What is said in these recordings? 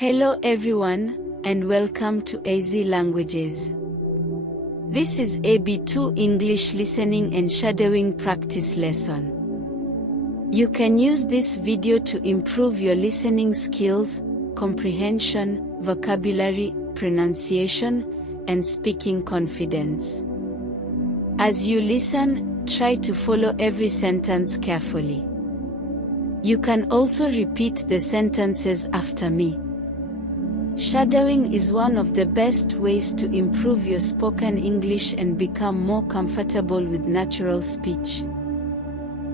Hello everyone, and welcome to AZ Languages. This is AB2 English Listening and Shadowing Practice Lesson. You can use this video to improve your listening skills, comprehension, vocabulary, pronunciation, and speaking confidence. As you listen, try to follow every sentence carefully. You can also repeat the sentences after me. Shadowing is one of the best ways to improve your spoken English and become more comfortable with natural speech.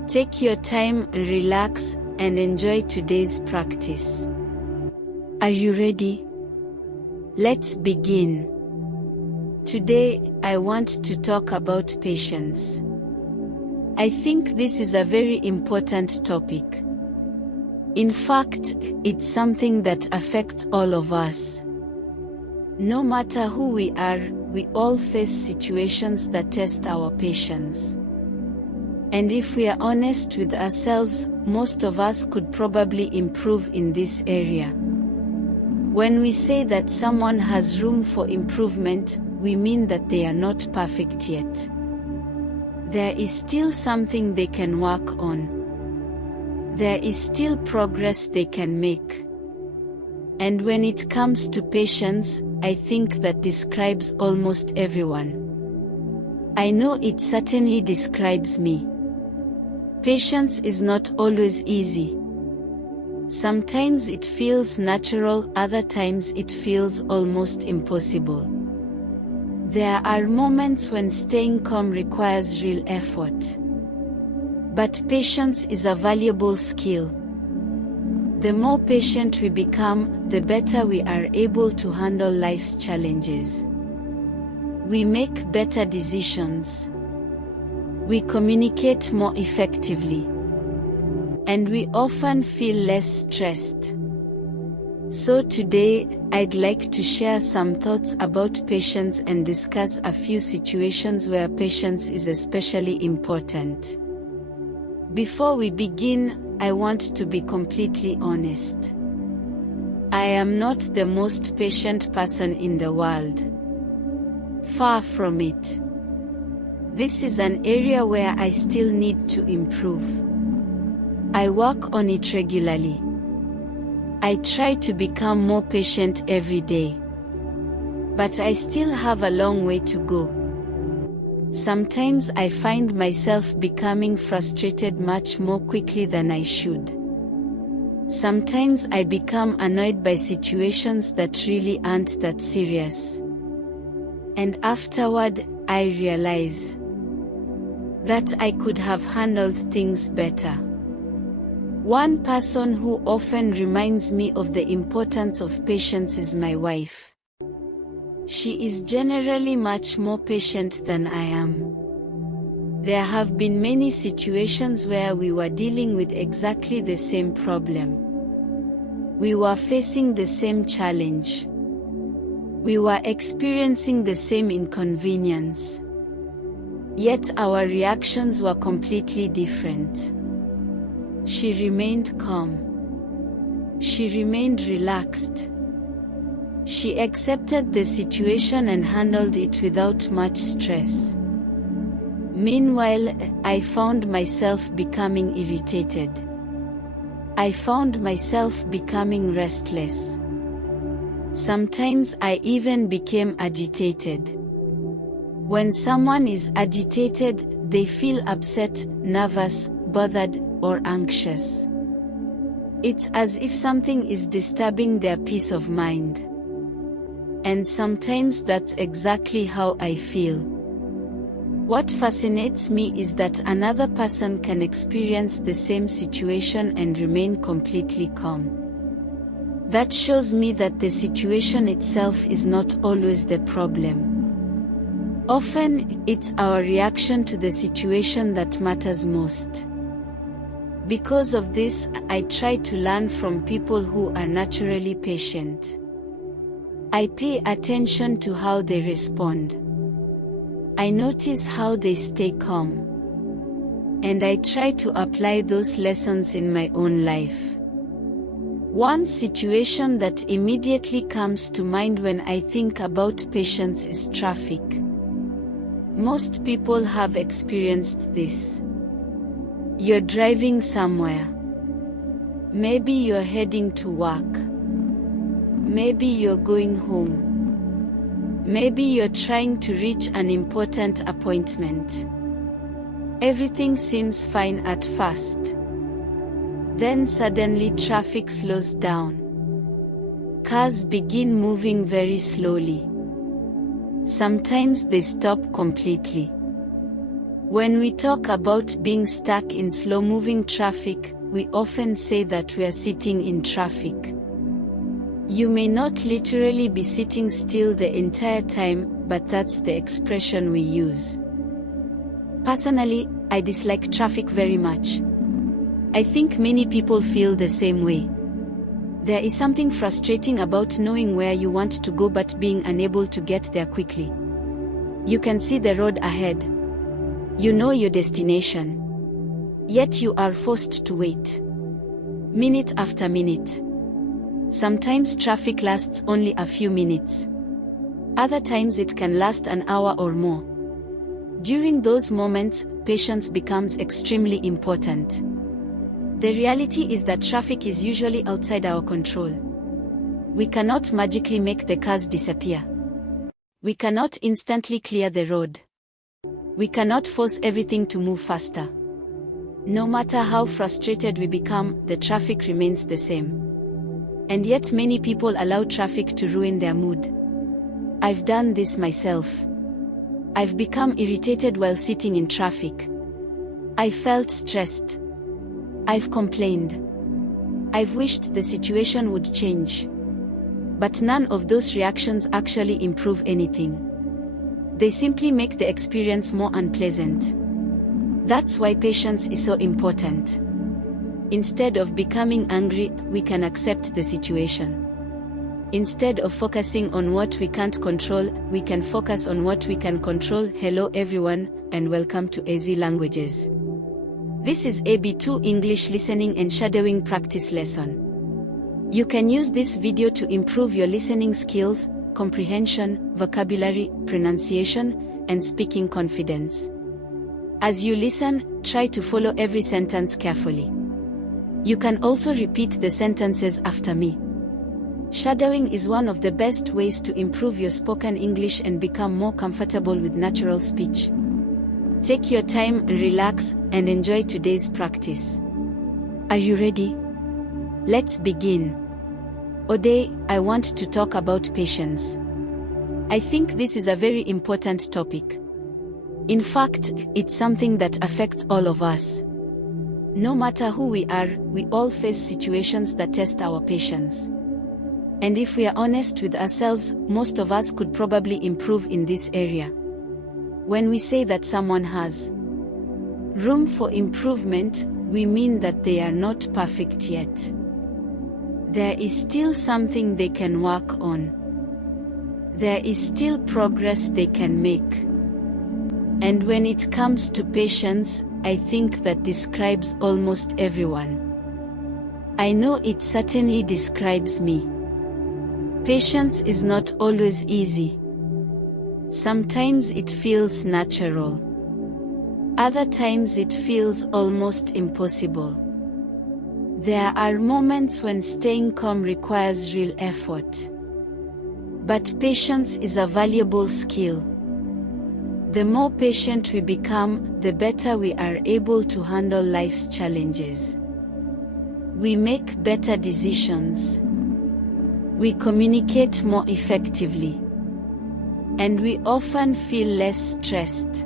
Take your time, relax, and enjoy today's practice. Are you ready? Let's begin. Today, I want to talk about patience. I think this is a very important topic. In fact, it's something that affects all of us. No matter who we are, we all face situations that test our patience. And if we are honest with ourselves, most of us could probably improve in this area. When we say that someone has room for improvement, we mean that they are not perfect yet. There is still something they can work on. There is still progress they can make. And when it comes to patience, I think that describes almost everyone. I know it certainly describes me. Patience is not always easy. Sometimes it feels natural, other times it feels almost impossible. There are moments when staying calm requires real effort. But patience is a valuable skill. The more patient we become, the better we are able to handle life's challenges. We make better decisions. We communicate more effectively. And we often feel less stressed. So today, I'd like to share some thoughts about patience and discuss a few situations where patience is especially important. Before we begin, I want to be completely honest. I am not the most patient person in the world. Far from it. This is an area where I still need to improve. I work on it regularly. I try to become more patient every day. But I still have a long way to go. Sometimes I find myself becoming frustrated much more quickly than I should. Sometimes I become annoyed by situations that really aren't that serious. And afterward, I realize that I could have handled things better. One person who often reminds me of the importance of patience is my wife. She is generally much more patient than I am. There have been many situations where we were dealing with exactly the same problem. We were facing the same challenge. We were experiencing the same inconvenience. Yet our reactions were completely different. She remained calm. She remained relaxed. She accepted the situation and handled it without much stress. Meanwhile, I found myself becoming irritated. I found myself becoming restless. Sometimes I even became agitated. When someone is agitated, they feel upset, nervous, bothered, or anxious. It's as if something is disturbing their peace of mind. And sometimes that's exactly how I feel. What fascinates me is that another person can experience the same situation and remain completely calm. That shows me that the situation itself is not always the problem. Often, it's our reaction to the situation that matters most. Because of this, I try to learn from people who are naturally patient. I pay attention to how they respond. I notice how they stay calm. And I try to apply those lessons in my own life. One situation that immediately comes to mind when I think about patience is traffic. Most people have experienced this. You're driving somewhere. Maybe you're heading to work. Maybe you're going home. Maybe you're trying to reach an important appointment. Everything seems fine at first. Then suddenly traffic slows down. Cars begin moving very slowly. Sometimes they stop completely. When we talk about being stuck in slow-moving traffic, we often say that we are sitting in traffic. You may not literally be sitting still the entire time, but that's the expression we use. Personally, I dislike traffic very much. I think many people feel the same way. There is something frustrating about knowing where you want to go but being unable to get there quickly. You can see the road ahead. You know your destination. Yet you are forced to wait. Minute after minute. Sometimes traffic lasts only a few minutes. Other times it can last an hour or more. During those moments, patience becomes extremely important. The reality is that traffic is usually outside our control. We cannot magically make the cars disappear. We cannot instantly clear the road. We cannot force everything to move faster. No matter how frustrated we become, the traffic remains the same. And yet many people allow traffic to ruin their mood. I've done this myself. I've become irritated while sitting in traffic. I felt stressed. I've complained. I've wished the situation would change. But none of those reactions actually improve anything. They simply make the experience more unpleasant. That's why patience is so important. Instead of becoming angry, we can accept the situation. Instead of focusing on what we can't control, we can focus on what we can control. Hello everyone, and welcome to AZ Languages. This is AB2 English Listening and Shadowing Practice Lesson. You can use this video to improve your listening skills, comprehension, vocabulary, pronunciation, and speaking confidence. As you listen, try to follow every sentence carefully. You can also repeat the sentences after me. Shadowing is one of the best ways to improve your spoken English and become more comfortable with natural speech. Take your time, relax, and enjoy today's practice. Are you ready? Let's begin. Today, I want to talk about patience. I think this is a very important topic. In fact, it's something that affects all of us. No matter who we are, we all face situations that test our patience. And if we are honest with ourselves, most of us could probably improve in this area. When we say that someone has room for improvement, we mean that they are not perfect yet. There is still something they can work on. There is still progress they can make. And when it comes to patience, I think that describes almost everyone. I know it certainly describes me. Patience is not always easy. Sometimes it feels natural. Other times it feels almost impossible. There are moments when staying calm requires real effort. But patience is a valuable skill. The more patient we become, the better we are able to handle life's challenges. We make better decisions. We communicate more effectively. And we often feel less stressed.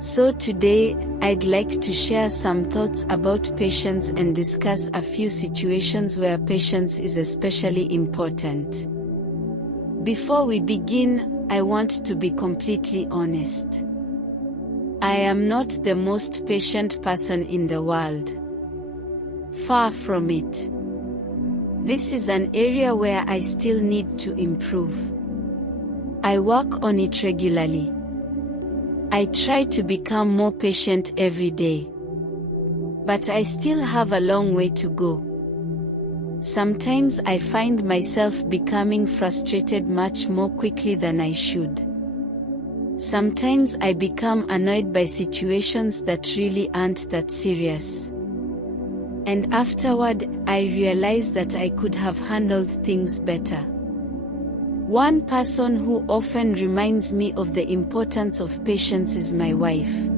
So today, I'd like to share some thoughts about patience and discuss a few situations where patience is especially important. Before we begin, I want to be completely honest. I am not the most patient person in the world. Far from it. This is an area where I still need to improve. I work on it regularly. I try to become more patient every day. But I still have a long way to go. Sometimes I find myself becoming frustrated much more quickly than I should. Sometimes I become annoyed by situations that really aren't that serious. And afterward, I realize that I could have handled things better. One person who often reminds me of the importance of patience is my wife.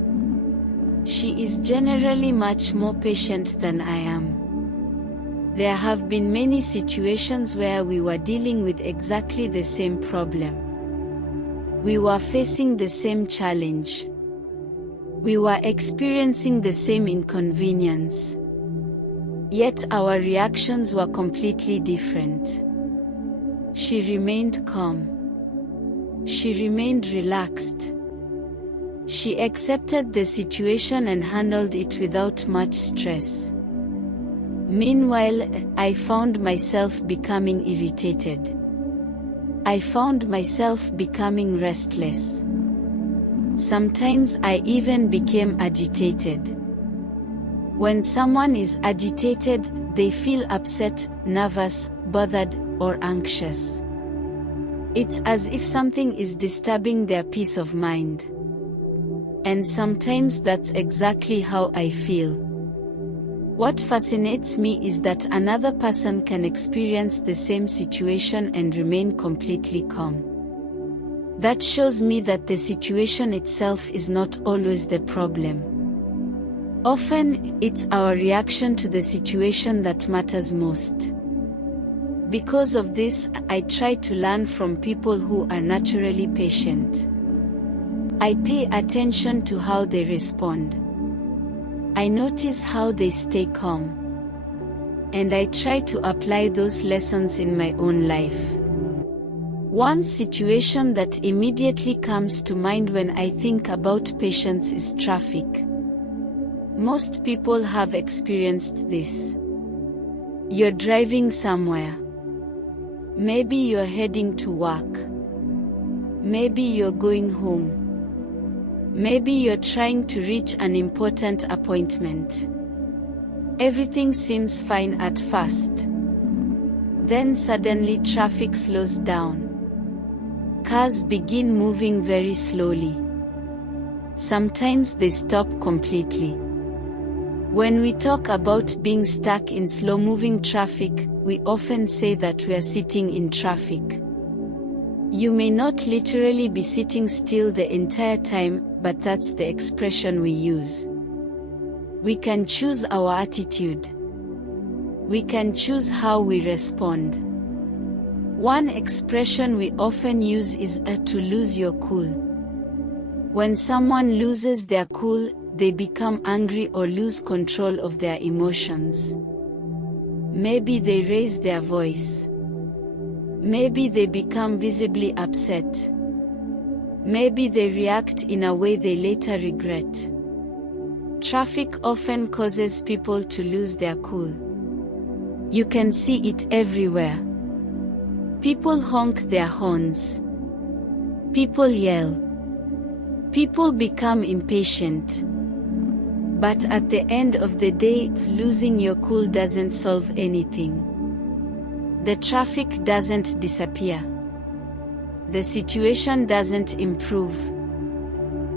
She is generally much more patient than I am. There have been many situations where we were dealing with exactly the same problem. We were facing the same challenge. We were experiencing the same inconvenience. Yet our reactions were completely different. She remained calm. She remained relaxed. She accepted the situation and handled it without much stress. Meanwhile, I found myself becoming irritated. I found myself becoming restless. Sometimes I even became agitated. When someone is agitated, they feel upset, nervous, bothered, or anxious. It's as if something is disturbing their peace of mind. And sometimes that's exactly how I feel. What fascinates me is that another person can experience the same situation and remain completely calm. That shows me that the situation itself is not always the problem. Often, it's our reaction to the situation that matters most. Because of this, I try to learn from people who are naturally patient. I pay attention to how they respond. I notice how they stay calm. And I try to apply those lessons in my own life. One situation that immediately comes to mind when I think about patience is traffic. Most people have experienced this. You're driving somewhere. Maybe you're heading to work. Maybe you're going home. Maybe you're trying to reach an important appointment. Everything seems fine at first. Then suddenly traffic slows down. Cars begin moving very slowly. Sometimes they stop completely. When we talk about being stuck in slow-moving traffic, we often say that we are sitting in traffic. You may not literally be sitting still the entire time, but that's the expression we use. We can choose our attitude. We can choose how we respond. One expression we often use is to lose your cool. When someone loses their cool, they become angry or lose control of their emotions. Maybe they raise their voice. Maybe they become visibly upset. Maybe they react in a way they later regret. Traffic often causes people to lose their cool. You can see it everywhere. People honk their horns. People yell. People become impatient. But at the end of the day, losing your cool doesn't solve anything. The traffic doesn't disappear. The situation doesn't improve.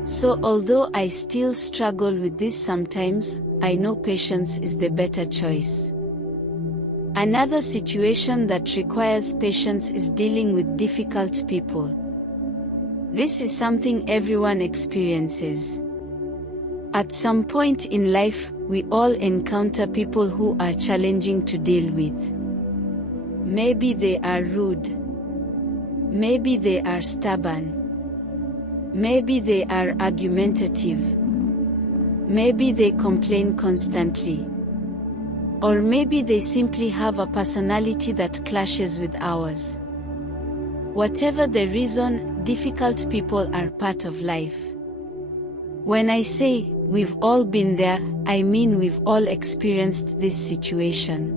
So although I still struggle with this sometimes, I know patience is the better choice. Another situation that requires patience is dealing with difficult people. This is something everyone experiences. At some point in life, we all encounter people who are challenging to deal with. Maybe they are rude. Maybe they are stubborn. Maybe they are argumentative. Maybe they complain constantly. Or maybe they simply have a personality that clashes with ours. Whatever the reason, difficult people are part of life. When I say, we've all been there, I mean we've all experienced this situation.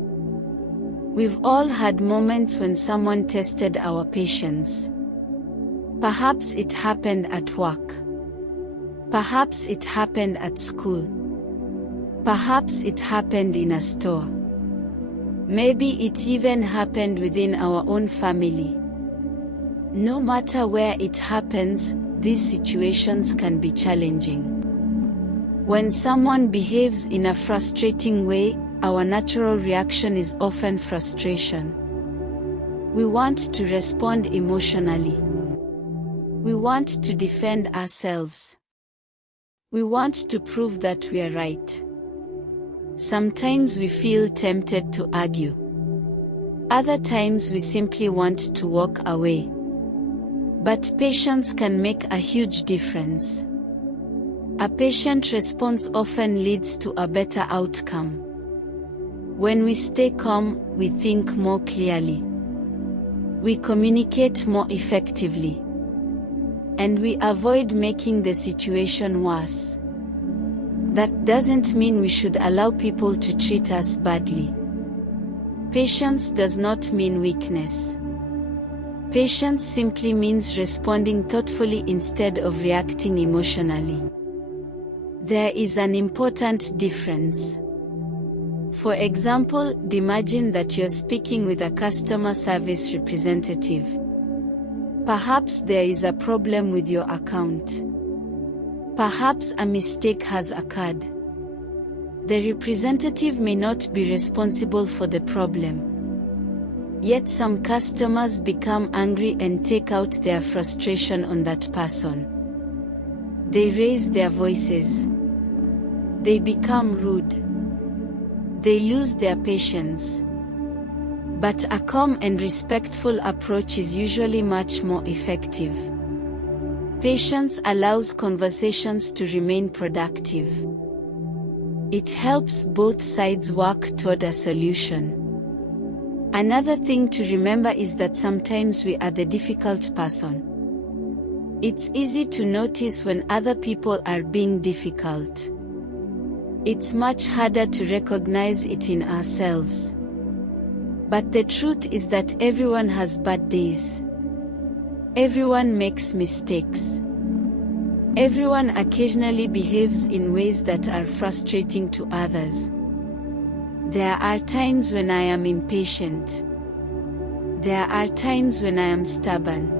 We've all had moments when someone tested our patience. Perhaps it happened at work. Perhaps it happened at school. Perhaps it happened in a store. Maybe it even happened within our own family. No matter where it happens, these situations can be challenging. When someone behaves in a frustrating way, our natural reaction is often frustration. We want to respond emotionally. We want to defend ourselves. We want to prove that we are right. Sometimes we feel tempted to argue. Other times we simply want to walk away. But patience can make a huge difference. A patient response often leads to a better outcome. When we stay calm, we think more clearly. We communicate more effectively. And we avoid making the situation worse. That doesn't mean we should allow people to treat us badly. Patience does not mean weakness. Patience simply means responding thoughtfully instead of reacting emotionally. There is an important difference. For example, imagine that you're speaking with a customer service representative. Perhaps there is a problem with your account. Perhaps a mistake has occurred. The representative may not be responsible for the problem. Yet some customers become angry and take out their frustration on that person. They raise their voices. They become rude. They lose their patience. But a calm and respectful approach is usually much more effective. Patience allows conversations to remain productive. It helps both sides work toward a solution. Another thing to remember is that sometimes we are the difficult person. It's easy to notice when other people are being difficult. It's much harder to recognize it in ourselves. But the truth is that everyone has bad days. Everyone makes mistakes. Everyone occasionally behaves in ways that are frustrating to others. There are times when I am impatient. There are times when I am stubborn.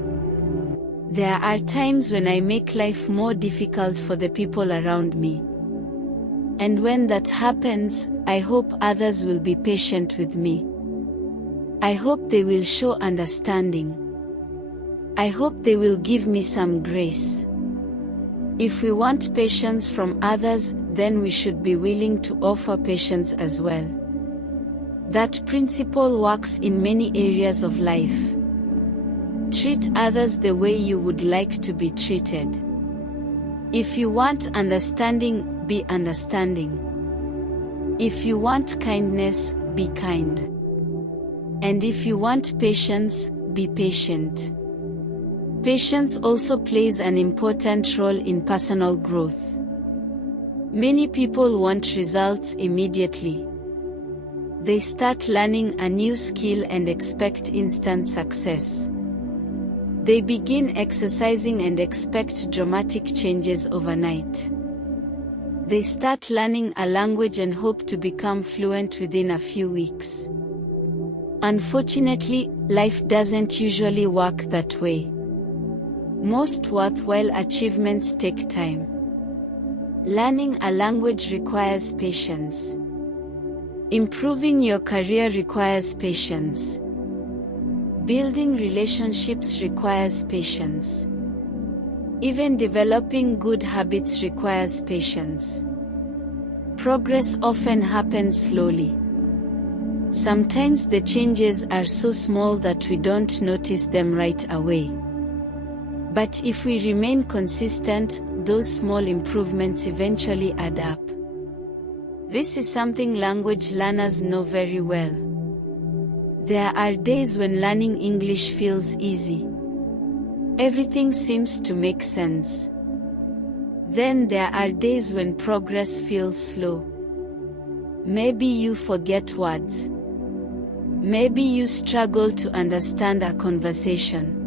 There are times when I make life more difficult for the people around me. And when that happens, I hope others will be patient with me. I hope they will show understanding. I hope they will give me some grace. If we want patience from others, then we should be willing to offer patience as well. That principle works in many areas of life. Treat others the way you would like to be treated. If you want understanding, be understanding. If you want kindness, be kind. And if you want patience, be patient. Patience also plays an important role in personal growth. Many people want results immediately. They start learning a new skill and expect instant success. They begin exercising and expect dramatic changes overnight. They start learning a language and hope to become fluent within a few weeks. Unfortunately, life doesn't usually work that way. Most worthwhile achievements take time. Learning a language requires patience. Improving your career requires patience. Building relationships requires patience. Even developing good habits requires patience. Progress often happens slowly. Sometimes the changes are so small that we don't notice them right away. But if we remain consistent, those small improvements eventually add up. This is something language learners know very well. There are days when learning English feels easy. Everything seems to make sense. Then there are days when progress feels slow. Maybe you forget words. Maybe you struggle to understand a conversation.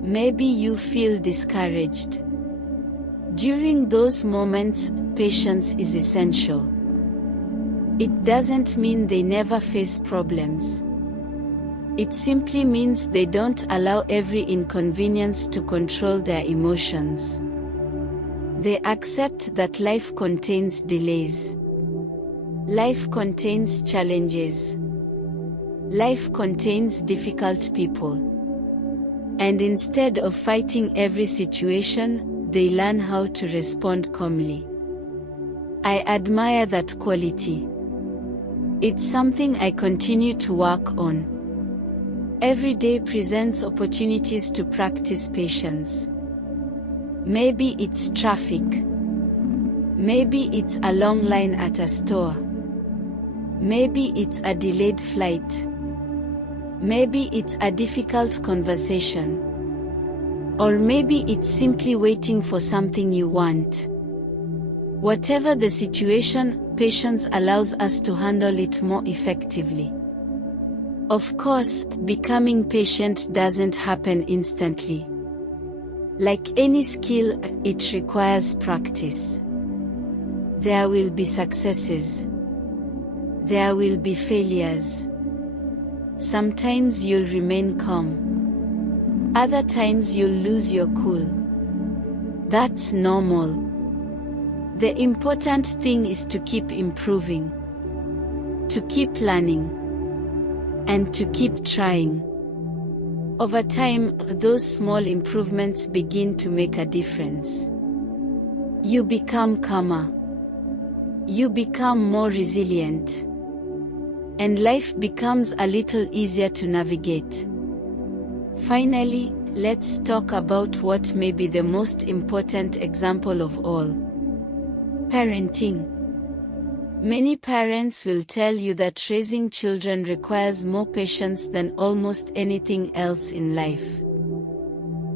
Maybe you feel discouraged. During those moments, patience is essential. It doesn't mean they never face problems. It simply means they don't allow every inconvenience to control their emotions. They accept that life contains delays. Life contains challenges. Life contains difficult people. And instead of fighting every situation, they learn how to respond calmly. I admire that quality. It's something I continue to work on. Every day presents opportunities to practice patience. Maybe it's traffic. Maybe it's a long line at a store. Maybe it's a delayed flight. Maybe it's a difficult conversation. Or maybe it's simply waiting for something you want. Whatever the situation, patience allows us to handle it more effectively. Of course, becoming patient doesn't happen instantly. Like any skill, it requires practice. There will be successes. There will be failures. Sometimes you'll remain calm. Other times you'll lose your cool. That's normal. The important thing is to keep improving, to keep learning, and to keep trying. Over time, those small improvements begin to make a difference. You become calmer. You become more resilient. And life becomes a little easier to navigate. Finally, let's talk about what may be the most important example of all. Parenting. Many parents will tell you that raising children requires more patience than almost anything else in life.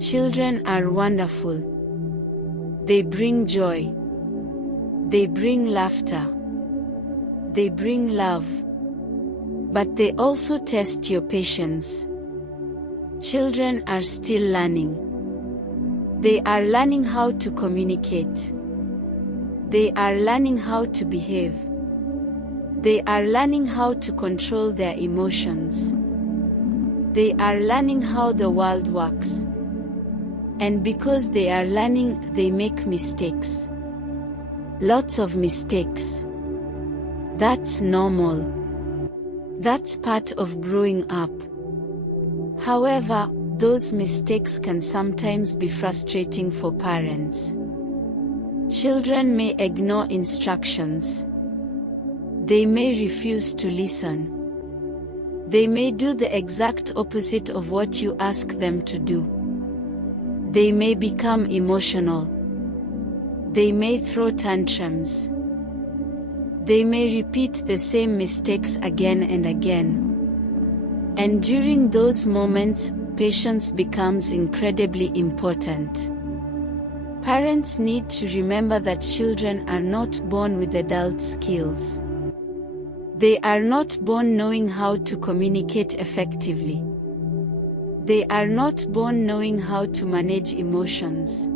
Children are wonderful. They bring joy. They bring laughter. They bring love. But they also test your patience. Children are still learning. They are learning how to communicate. They are learning how to behave. They are learning how to control their emotions. They are learning how the world works. And because they are learning, they make mistakes. Lots of mistakes. That's normal. That's part of growing up. However, those mistakes can sometimes be frustrating for parents. Children may ignore instructions. They may refuse to listen. They may do the exact opposite of what you ask them to do. They may become emotional. They may throw tantrums. They may repeat the same mistakes again and again. And during those moments, patience becomes incredibly important. Parents need to remember that children are not born with adult skills. They are not born knowing how to communicate effectively. They are not born knowing how to manage emotions.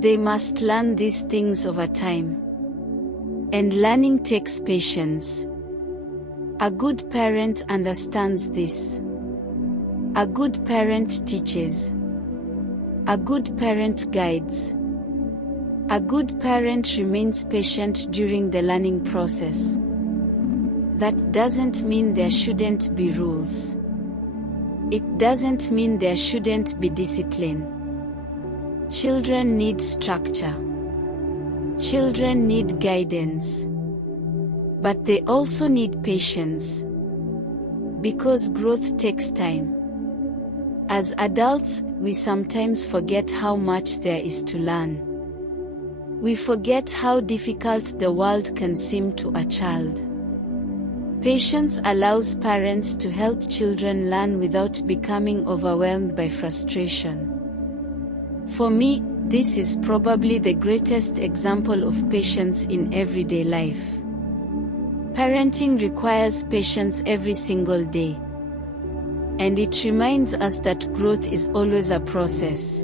They must learn these things over time. And learning takes patience. A good parent understands this. A good parent teaches. A good parent guides. A good parent remains patient during the learning process. That doesn't mean there shouldn't be rules. It doesn't mean there shouldn't be discipline. Children need structure. Children need guidance. But they also need patience. Because growth takes time. As adults, we sometimes forget how much there is to learn. We forget how difficult the world can seem to a child. Patience allows parents to help children learn without becoming overwhelmed by frustration. For me, this is probably the greatest example of patience in everyday life. Parenting requires patience every single day. And it reminds us that growth is always a process.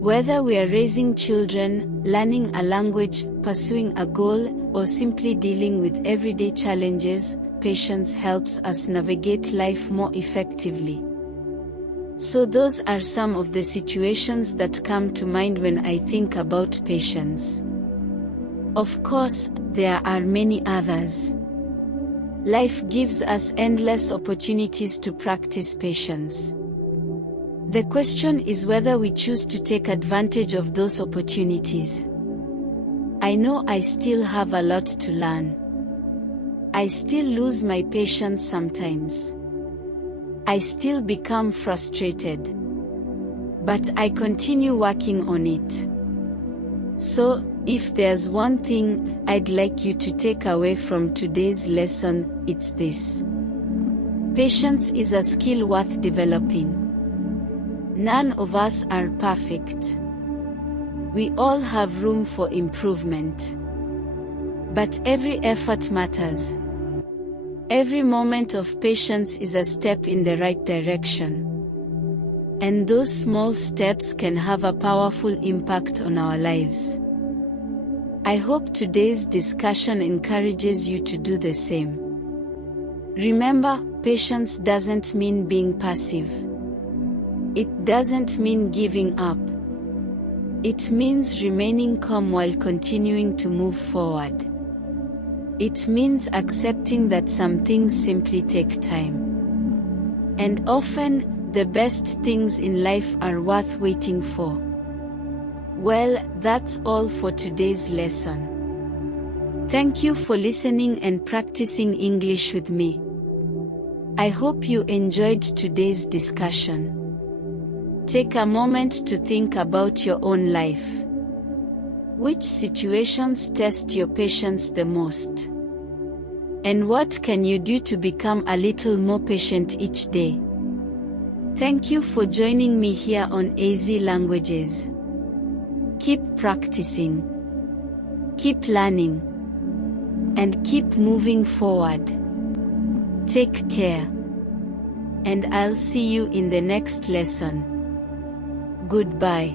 Whether we are raising children, learning a language, pursuing a goal, or simply dealing with everyday challenges, patience helps us navigate life more effectively. So those are some of the situations that come to mind when I think about patience. Of course, there are many others. Life gives us endless opportunities to practice patience. The question is whether we choose to take advantage of those opportunities. I know I still have a lot to learn. I still lose my patience sometimes. I still become frustrated. But I continue working on it. So, if there's one thing I'd like you to take away from today's lesson, it's this. Patience is a skill worth developing. None of us are perfect. We all have room for improvement. But every effort matters. Every moment of patience is a step in the right direction. And those small steps can have a powerful impact on our lives. I hope today's discussion encourages you to do the same. Remember, patience doesn't mean being passive. It doesn't mean giving up. It means remaining calm while continuing to move forward. It means accepting that some things simply take time. And often, the best things in life are worth waiting for. Well, that's all for today's lesson. Thank you for listening and practicing English with me. I hope you enjoyed today's discussion. Take a moment to think about your own life. Which situations test your patience the most? And what can you do to become a little more patient each day? Thank you for joining me here on AZ Languages. Keep practicing. Keep learning. And keep moving forward. Take care. And I'll see you in the next lesson. Goodbye.